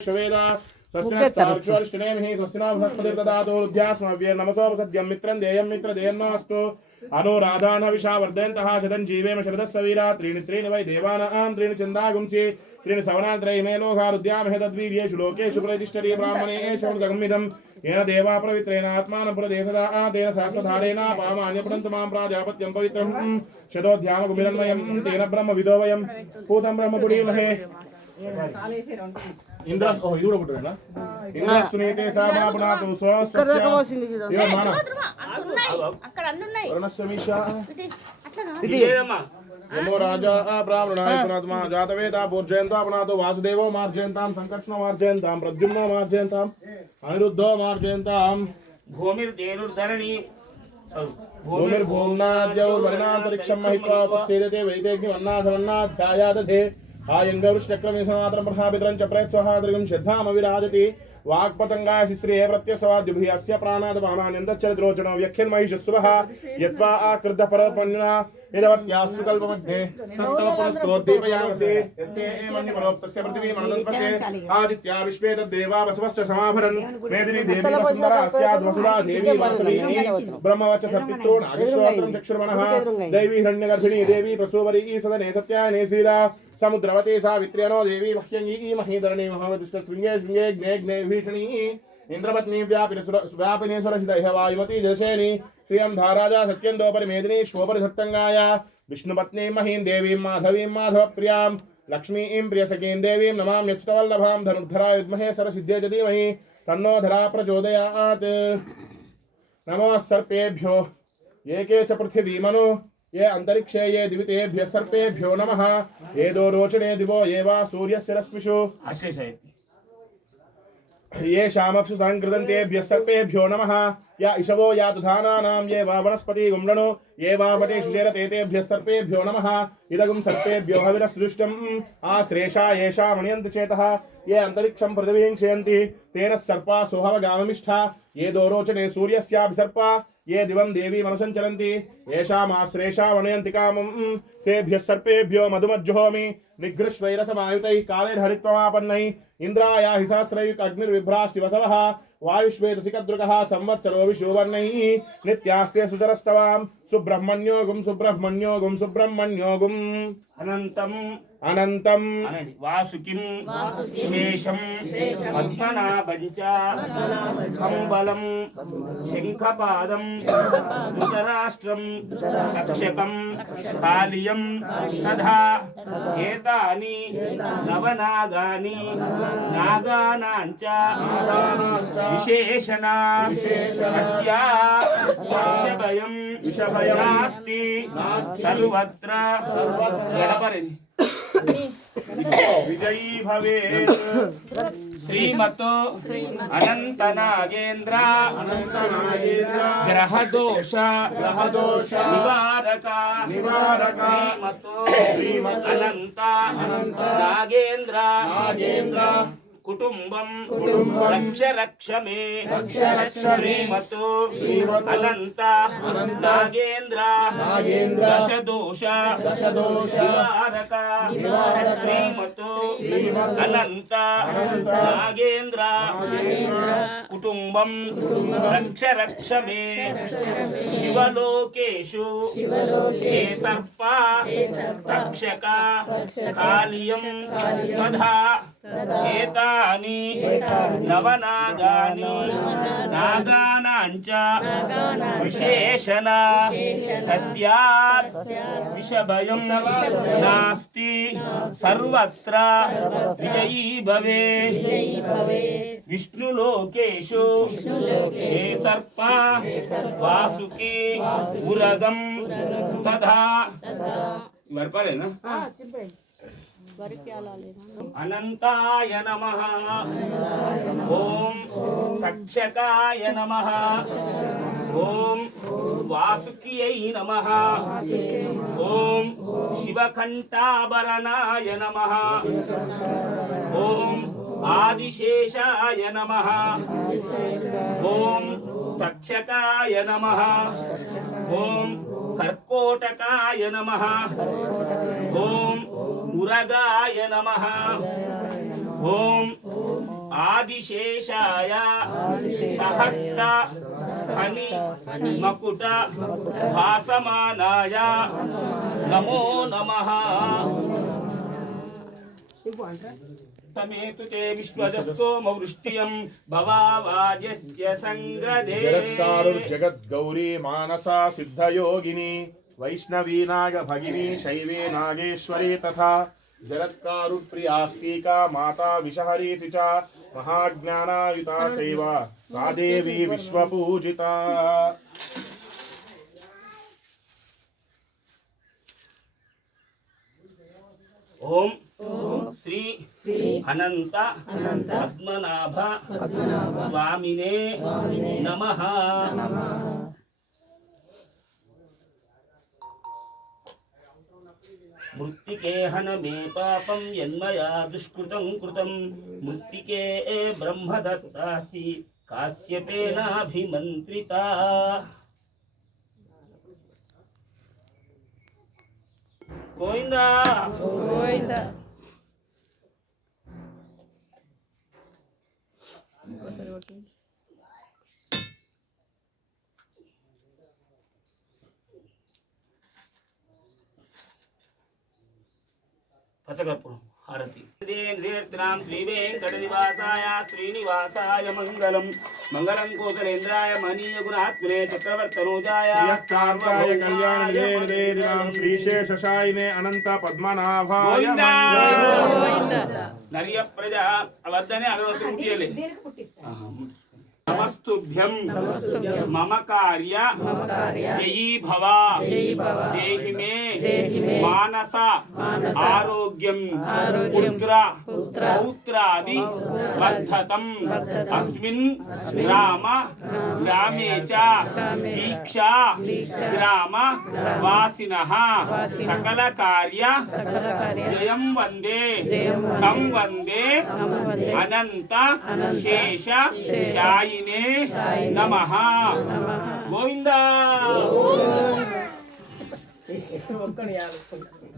श्वेदा स्वस्तिनस्तार्क्ष्वरिष्टनेमिहि स्वस्तिना बृहस्पतिर्ददातु रुद्यास्मव्ये नमसोपसद्यं मित्रं देयं मित्रदेयन्नास्तु अनुराधानविषा वर्धयन्तः शतं जीवेम शरदः सवीरा त्रीणि त्रीणि वै देवानां त्रीणि चन्दागुंसि त्रीणि सवनात्रयि मे लोकारुद्यामहे तद्वीर्येषु लोकेषु प्रतिष्ठति ब्राह्मणेषु सगम्मिदं येन देवा पवित्रेण आत्मानं पुरदेशदा तेन सहस्रधारेण पामान्यपठन्तु मां प्राजापत्यं पवित्रं शतोऽध्यामगुमिरन्मयं तेन ब्रह्मविदो वयं पूतं ब्रह्मपुरीमहे इंद्र ओ ఇది కూడా పుట్టేనా ఇంద్ర సునీతే సాబాబనాతో స్వస్య ఇవ మాన అక్కడ అన్ని ఉన్నాయి వర్ణస్వమిష ఇదేమా నమో రాజా బ్రాహ్మణాయ పునాత్మా జాతవేద పూర్జయంతో అపనాతో వాసుదేవో మార్జయంతాం సంకర్షణ మార్జయంతాం ప్రద్యుమ్నో మార్జయంతాం అనిరుద్ధో మార్జయంతాం భూమిర్దేనుర్ధరణి భూమిర్భూమ్నాద్యౌ వరణాంతరిక్షం మహిత్వా పుష్టిదతే వైదేగ్ని వన్నాధవన్నాధ్యాయాదధే आयंगवृष्टक्रमेशमात्रं प्रभावित्रं च प्रेत्स्वहाद्रिगं श्रद्धामविराजति वाक्पतंगाय शिश्रिये प्रत्यस्वाद्युभिः अस्य प्राणादपामान्यन्तच्चरित्रोचनो व्यख्यन्महिषस्वः यत्वा आकृतपरपन्ना यदवत्यास्तु कल्पमध्ये तत्तवपुनस्तोद्दीपयामसि यत्ते एमन्यपरोक्तस्य पृथिवीमनन्तपते आदित्या विश्वे तद्देवा वसवश्च समाभरन् मेदिनी देवी वसुन्धरा स्याद् वसुधा देवी वासवीनी ब्रह्मवच्च सत्पित्रो नागेश्वरं चक्षुर्मनः दैवी हिरण्यगर्भिणी देवी प्रसूवरी सदने सत्यायने सीता समुद्रवती सावित्र्यनो देवी मह्यंगी महीधरणी महावतिष्ठशृंगे शृंगे ज्ञे ज्ञे भीषणी इंद्रपत्नी व्यापिनेश्वरसितैः वायुमती जलशेनी श्रियं धाराजा सत्यन्दोपरि मेदिनी श्वोपरि सत्तंगाया विष्णुपत्नी महीं देवीं माधवीं माधवप्रियां लक्ष्मीं प्रियसखीं देवीं नमाम्यच्युतवल्लभां धनुर्धरा विद्महे सरसिद्धे च धीमहि तन्नो धरा प्रचोदयात् नमो सर्पेभ्यो एके च पृथिवीमनु ये अंतरिक्षे ये दिवितेभ्य सर्पेभ्यो नमः ये दो रोचने दिवो ये वा सूर्यस्य रश्मिषु ये शामप्सु संकृतन्तेभ्य सर्पेभ्यो नमः या इषवो या दुधानानां ये वा वनस्पति गुम्रणो ये वा वटेषु चेरतेभ्य सर्पेभ्यो नमः इदगुं सर्पेभ्यो हविरस्तुष्टम् आश्रेषा येषा मणयन्ति चेतः ये अंतरिक्षं पृथिवीं क्षयन्ति तेन सर्पा सोहवगाममिष्ठा ये दो रोचने सूर्यस्याभिसर्पा ये दिवं देवी मनसञ्चरन्ति येषामाश्रेषा वनयन्ति कामं तेभ्यः सर्पेभ्यो मधुमज्जुहोमि निगृह्वैरसमायुतैः कालैर्हरित्वमापन्नैः इंद्रायाहि सहस्रयुक् अग्निर्विभ्राष्टिवसवः वायुष्वेदसिकदृगः संवत्सरो विशुवर्णैः नित्यास्ते सुचरस्तवां सुब्रह्मण्योगुं सुब्रह्मण्योगुं सुब्रह्मण्योगुं अनन्तं अनन्तं वासुकिं शेषं पद्मनाभं च कम्बलं शङ्खपादं धृतराष्ट्रं तक्षकं कालियं तथा एतानि नवनागानि नागानां च विशेषणा अस्या विषभयं नास्ति सर्वत्र गणपति विजयी भवेत् श्रीमतो अनंत नागेंद्र ग्रहदोष निवारक श्रीमतो अनंत नागेंद्र कुटुंबं रक्ष मे श्रीमतो अनंत नागेंद्र दशदोष निवारक श्रीमतो अनंत नागेंद्र कुटुंबं रक्ष मे शिवलोकेषु ये सर्पा तक्षका कालियं तथा एतानि नवनागानि नागानां च विशेषणा तस्यात् विषभयं नास्ति सर्वत्र विजयी भवेत् विष्णुलोकेषु ये सर्पा वासुकी उरगं तथा वर्परे ना अनंताय नमः ओम तक्षकाय नमः ओम वासुकियै नमः ओम शिवकंठाभरणाय नमः ओम आदिशेषाय नमः ओम तक्षकाय नमः ओम कर्कोटकाय नमः ओम उरगाय नमः ओम ఆదిశేషాయ సహస్ర ఫణి మకుట భాసమానాయ నమో నమః తమేతు తే విశ్వజస్తోమవృష్టియం భవావాజస్య సంగ్రదే జగద్గౌరీ మానసా సిద్ధయోగిని వైష్ణవీ నాగ భగిని శైవే నాగేశ్వరీ తథా జగత్కారుప్రియాస్తికా మాతా విషహరీతి చ మహాజ్ఞానాయుతా చైవ సా దేవీ విశ్వపూజితా. ఓం శ్రీ అనంత పద్మనాభ స్వామినే నమః. మృత్తికే హన మే పాపం యన్మయా దుష్కృతం కృతం మృత్తికే బ్రహ్మదత్తాసి కాశ్యపేనాభిమంత్రితా. గోవిందా గోవిందా. పచ్చకర్పూరం హారతి. శ్రీ వెంకట నివాసాయ శ్రీనివాసాయ మంగళం. మంగళం కోకలేంద్రాయ మహనీయ గుణాత్మనే చక్రవర్తనోజాయ శ్రీయస్కాంతాయ కళ్యాణనిదే శ్రీశేషశాయినే అనంత పద్మనాభాయ నర్య ప్రజ అవద్దనే అగరవత్తులే. నమస్తుభ్యం మమ కార్య జయీ భవ దేహి మే మానస ఆరోగ్యం పుత్ర పౌత్రాది వర్ధతం తస్మిన్ గ్రామ గ్రామే చ దీక్షా గ్రామ వాసినః సకల కార్య జయం వందే తం వందే అనంత శేష శాయి నమః. గోవిందా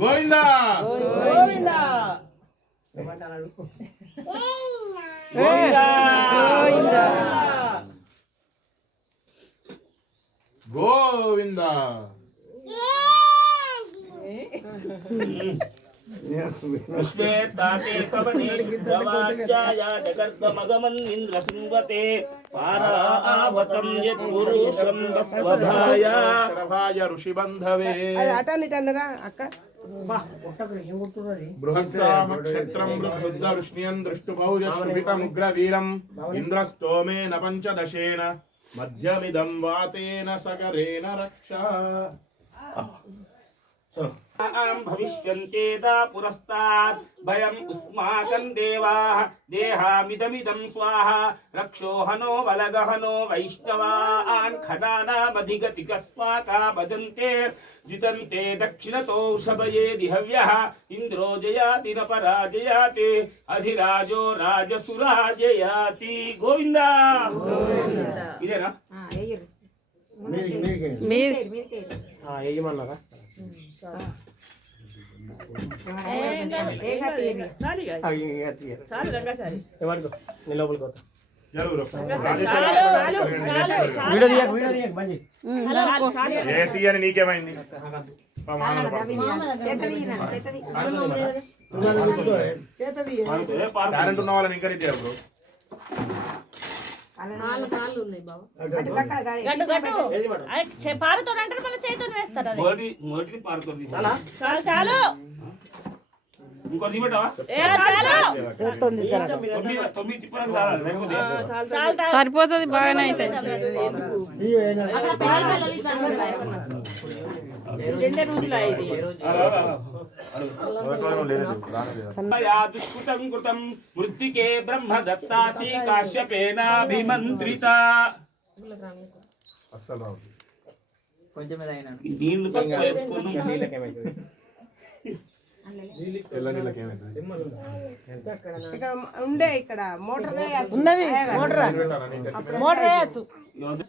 గోవిందా గోవిందా గోవిందా. విశ్వేతాతే సవనే శుద్ధవాచ్యాయ జగర్గమగమన్నింద్రసింవతే పారావతం యత్పురుషం వస్వభాయ శరభాయ ఋషిబంధవే బృహత్సామక్షత్రం బృహృద్ధృష్ణ్యం దృష్టుపౌజశుభితముగ్రవీరం ఇంద్రస్తోమేన పంచదశేన మధ్యమిదం వాతేన సగరేణ రక్షా. భవిష్యంతేదా పురస్తాద్ భయం ఉస్మాకం దేవాః దేహామిదమిదం స్వాహ రక్షోహనో బలగహనో వైష్ణవాన్ ఖనానామధిగతికస్వాకా భజంతే జితంతే దక్షిణతో షభయేది హవ్యః ఇంద్రో జయాతి న పరాజయాతి అధిరాజో రాజసురాజయాతి. గోవిందా. ఇదేనా ఏమన్నారా? తీయని నీకేమైంది? కరెంట్ ఉన్న వాళ్ళని ఇంకా తీయాలి బ్రో. పారుతో అంటే మళ్ళీ చేతితో వేస్తారు. చాలు ఇంకోటి తీయమంటావా? సరిపోతుంది. బాగానే అయితే దుష్కృతం కృతం మృత్తికే బ్రహ్మ దత్తాసి కాశ్యపేనాభిమంత్రిత. నీళ్లు తక్కువ ఉండే ఇక్కడ మోటార్ ఉన్నది. మోటార్ వేయచ్చు.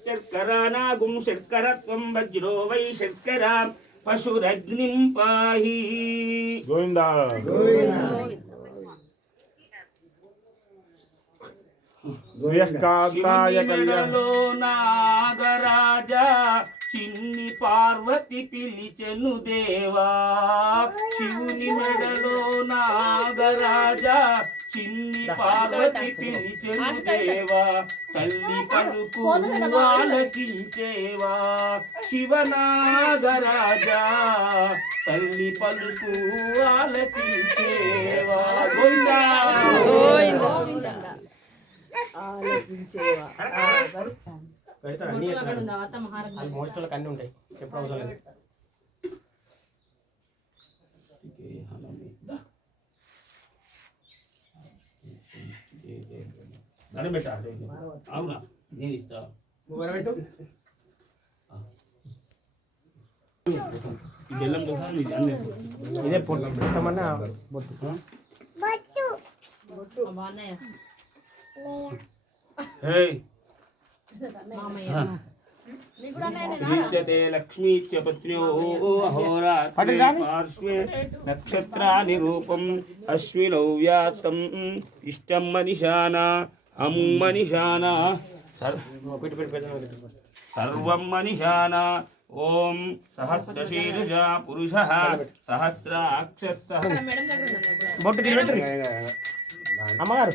శర్కరానాగుం శర్కరత్వం వజ్రో వై శర్కర పశురగ్నిం పాహి. గోవిందా. శ్రీయకాంతాయ కళ్యాణ మెడలో నాగరాజా చిన్ని పార్వతి పిలిచెను దేవా శివుని మెడలో నాగరాజా చిన్ని పార్వతి పిలిచెను దేవా తల్లి పలుకు ఆలకించేవా శివనాగరాజా తల్లి పలుకు ఆలకించేవా గోవిందా మోస్టర్లకు అన్నీ ఉంటాయి ఎప్పుడు అవసరం లేదు. అవునా నేను ఇస్తా ఈ బెల్లం కోసం ఇది అన్నీ ఇదే పుట్టమన్నా బొట్టు హేయ్ రీచ్యతే లక్ష్మీ చ పత్న్యో అహోరాత్రే పార్శ్వే నక్షత్రాని రూపం అశ్వినౌ వ్యాసం ఇష్టం మనిషానా అముం మనిషానా సర్వం మనిషానా ఓం సహస్రశీర్ష పురుషః సహస్రాక్ష బొట్టు నిలబెట్టు అమ్మగారు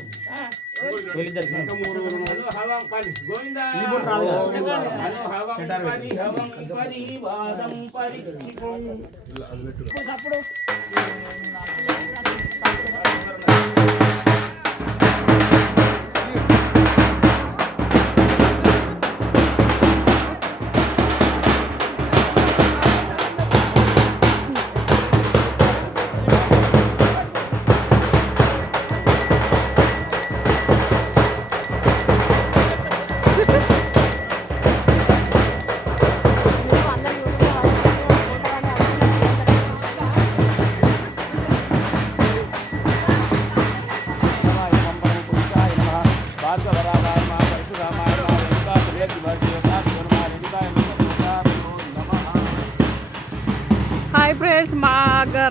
హాయ్ ఫ్రెండ్స్, మా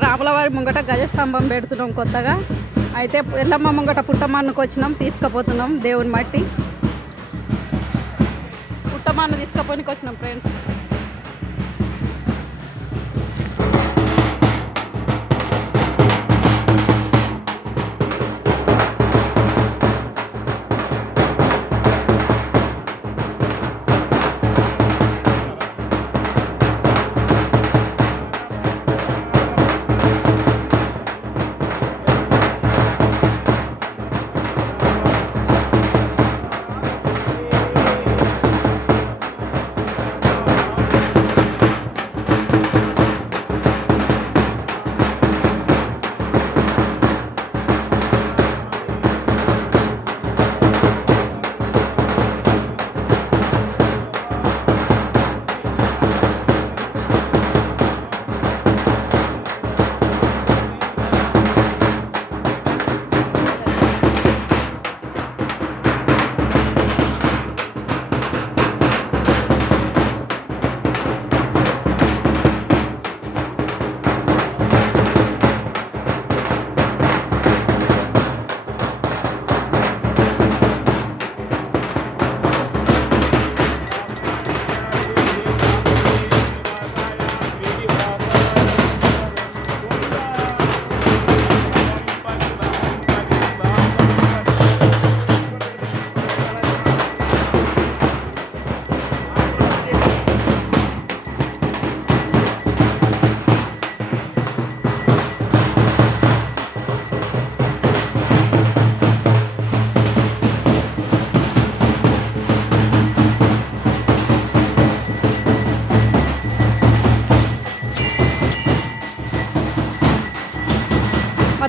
రాములవారి ముంగట గజస్తంభం పెడుతున్నాం కొత్తగా. అయితే ఎల్లమ్మ ముంగట పుట్టమన్నుకు వచ్చినాం, తీసుకుపోతున్నాం దేవుని మట్టి. పుట్టమన్ను తీసుకుపోనికి వచ్చినాం ఫ్రెండ్స్.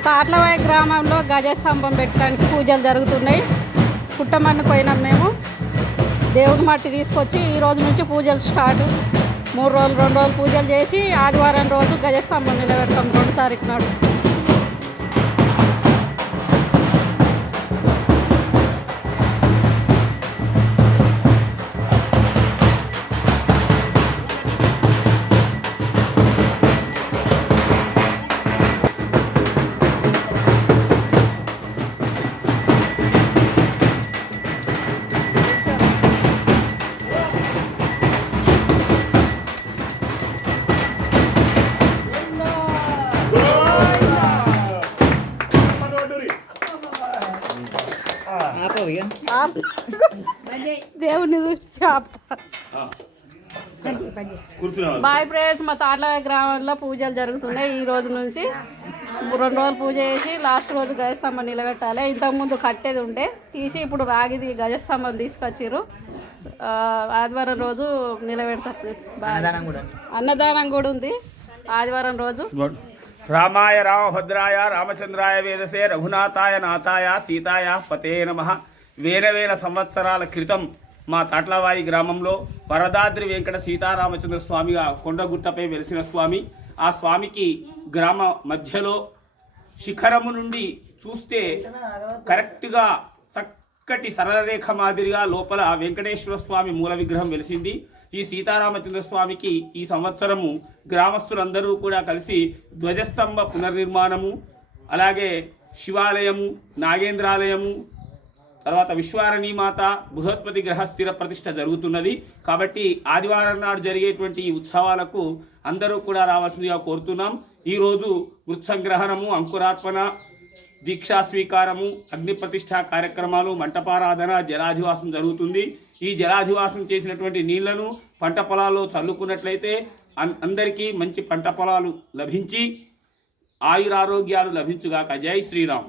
తాట్లవాయి గ్రామంలో గజస్తంభం పెట్టడానికి పూజలు జరుగుతున్నాయి. పుట్టమన్ను పోయినాం మేము. దేవుడి మట్టి తీసుకొచ్చి ఈ రోజు నుంచి పూజలు స్టార్ట్. 3 రోజులు 2 రోజులు పూజలు చేసి ఆదివారం రోజు గజస్తంభం నిలబెడతాం 2 తారీఖు నాడు. దేవుని చూసి ఆపుతా. కూర్చున్నావా? బాయ్ ఫ్రెండ్స్, మా తాట్లవాయి గ్రామంలో పూజలు జరుగుతున్నాయి. ఈ రోజు నుంచి 2 రోజులు పూజ చేసి లాస్ట్ రోజు గజస్తంభం నిలబెట్టాలి. ఇంతకుముందు కట్టేది ఉండే తీసి ఇప్పుడు రాగిది గజస్తంభం తీసుకొచ్చిర్రు. ఆదివారం రోజు నిలబెడతారు. అన్నదానం కూడా ఉంది ఆదివారం రోజు. రామాయ రామభద్రాయ రామచంద్రాయ వేదసే రఘునాథాయ నాథాయ సీతాయ పతే నమః. వేల సంవత్సరాల క్రితం మా తాట్లవాయి గ్రామంలో వరదాద్రి వెంకట సీతారామచంద్ర స్వామిగా కొండగుట్టపై వెలిసిన స్వామి. ఆ స్వామికి గ్రామ మధ్యలో శిఖరము నుండి చూస్తే కరెక్ట్గా చక్కటి సరళరేఖ మాదిరిగా లోపల వెంకటేశ్వర స్వామి మూల విగ్రహం వెలిసింది. ఈ సీతారామచంద్ర స్వామికి ఈ సంవత్సరము గ్రామస్తులందరూ కూడా కలిసి ధ్వజస్తంభ పునర్నిర్మాణము, అలాగే శివాలయము, నాగేంద్రాలయము, తర్వాత విశ్వారణీమాత బృహస్పతి గ్రహ స్థిర ప్రతిష్ఠ జరుగుతున్నది. కాబట్టి ఆదివారం నాడు జరిగేటువంటి ఈ ఉత్సవాలకు అందరూ కూడా రావాల్సిందిగా కోరుతున్నాం. ఈరోజు వృత్సంగ్రహణము, అంకురార్పణ, దీక్షా స్వీకారము, అగ్ని ప్రతిష్ఠా కార్యక్రమాలు, మంటపారాధన, జలాధివాసం జరుగుతుంది. ఈ జలాధివాసం చేసినటువంటి నీళ్లను పంట పొలాల్లో చల్లుకున్నట్లయితే అందరికీ మంచి పంట పొలాలు లభించి ఆయురారోగ్యాలు లభించుగాక. జై శ్రీరామ్.